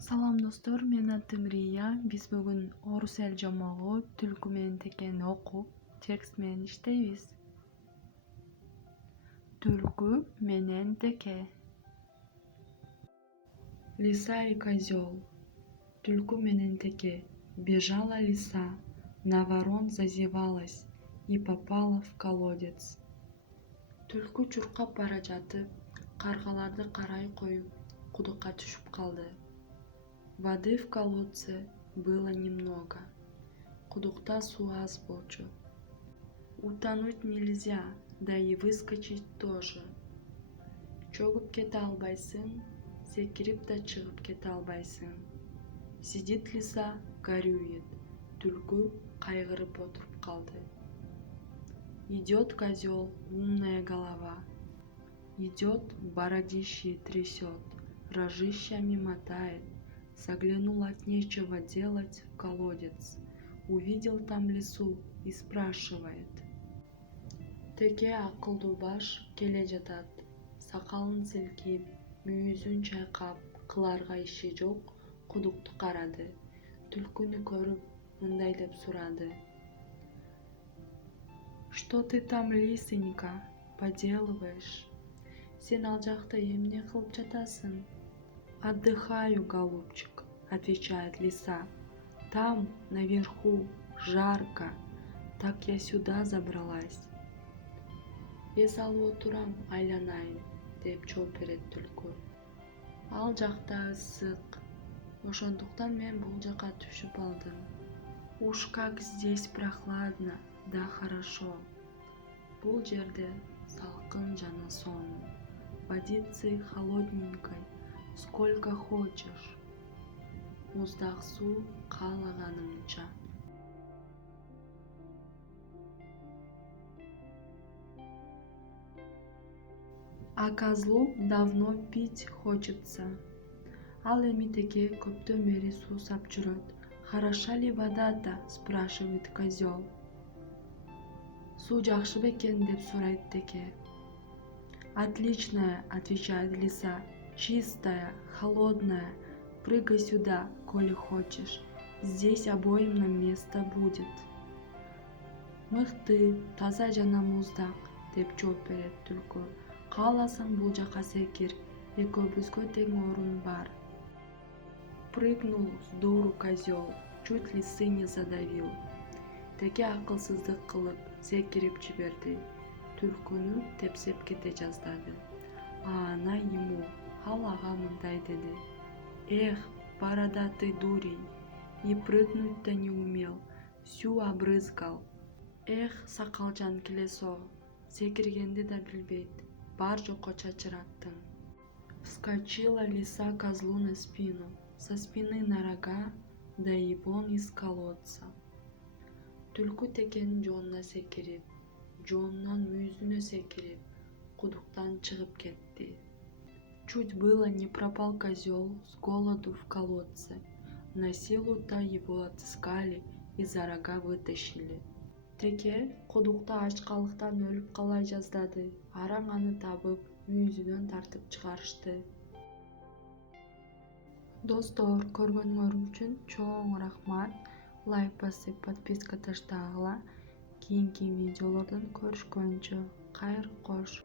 Салам достор, менин атым Рия. Биз бүгүн орус эл жомогу түлкү менен текени окуп, текст менен иштейбиз. Түлкү менен теке. Лиса и козел. Түлкү менен теке. Бежала лиса, на ворон зазевалась и попала в колодец. Түлкү чуркап бара жатып, каргаларды карай коюп, кудукка түшүп калды. Воды в колодце было немного. Кудукта суу аз болчу. Утонуть нельзя, да и выскочить тоже. Чөгүп кете албайсың, секирип да чыгып кете албайсың. Сидит лиса, горюет. Түлкү кайгырып отуруп калды. Идет козел, умная голова. Идет, бородищи трясет, рожищами мотает. Заглянул от нечего делать в колодец. Увидел там лису и спрашивает. Теке акылдуу баш келе жатат. Сакалын силкип, мүйүзүн чайкап, кыларга иши жок, кудукту карады. Түлкүнү көрүп, мындай деп сурады. Что ты там, лисенька, поделываешь? Сен ал жакта эмне кылып жатасың? Отдыхаю, голубчик, отвечает лиса. Там, наверху, жарко, так я сюда забралась. Эс алып отурам, айланайын, деп жооп берет түлкү. Ал жакта ысык, ошондуктан мен бул жака түшүп алдым. Уж как здесь прохладно, да хорошо. Бул жерде салкын жана сонун. Водицы холодненькой, сколько хочешь. Муздак суу каалаганыңча. А козлу давно пить хочется. Ал эми теке көптөн бери суу сап жүрөт. Хороша ли вода-то, спрашивает козел. Суу жакшы бекен, деп сурайт теке. Отличная, отвечает лиса. Чистая, холодная. Прыгай сюда, коли хочешь. Здесь обоим нам место будет. Мыкты, таза жана муздак, деп жооп берет түлкү. Кааласаң бул жака секир, экөөбүзгө тең орун бар. Прыгнул с дуру козел, чуть лисы не задавил. Теке акылсыздык кылып, секирип жиберди. Түлкүнү тепсеп кете жаздады. А она ему, ал ага мындай деди. Эх, бородатый дурень, и прыгнуть-то не умел, всю обрызгал. Эх, сакалжан келесо, секиргенди да билбейт, бар жокко чачыраттың. Вскочила лиса козлу на спину, со спины на рога, да и вон из колодца. Түлкү текенин жоонуна секирип, жоонунан мүйүзүнө секирип, кудуктан чыгып кетти. Чуть было не пропал козел с голоду в колодце. На силу-то его отыскали и за рога вытащили. Теке кудукта ачкалыктан өлүп калай жаздады. Араң аны табып, мүйүзүнөн тартып чыгарышты. Достор, көргөнүңөр үчүн чоң рахмат. Лайк басып, подписка таштагыла. Кийинки видеолордон көрүшкөнчө, кайыр кош.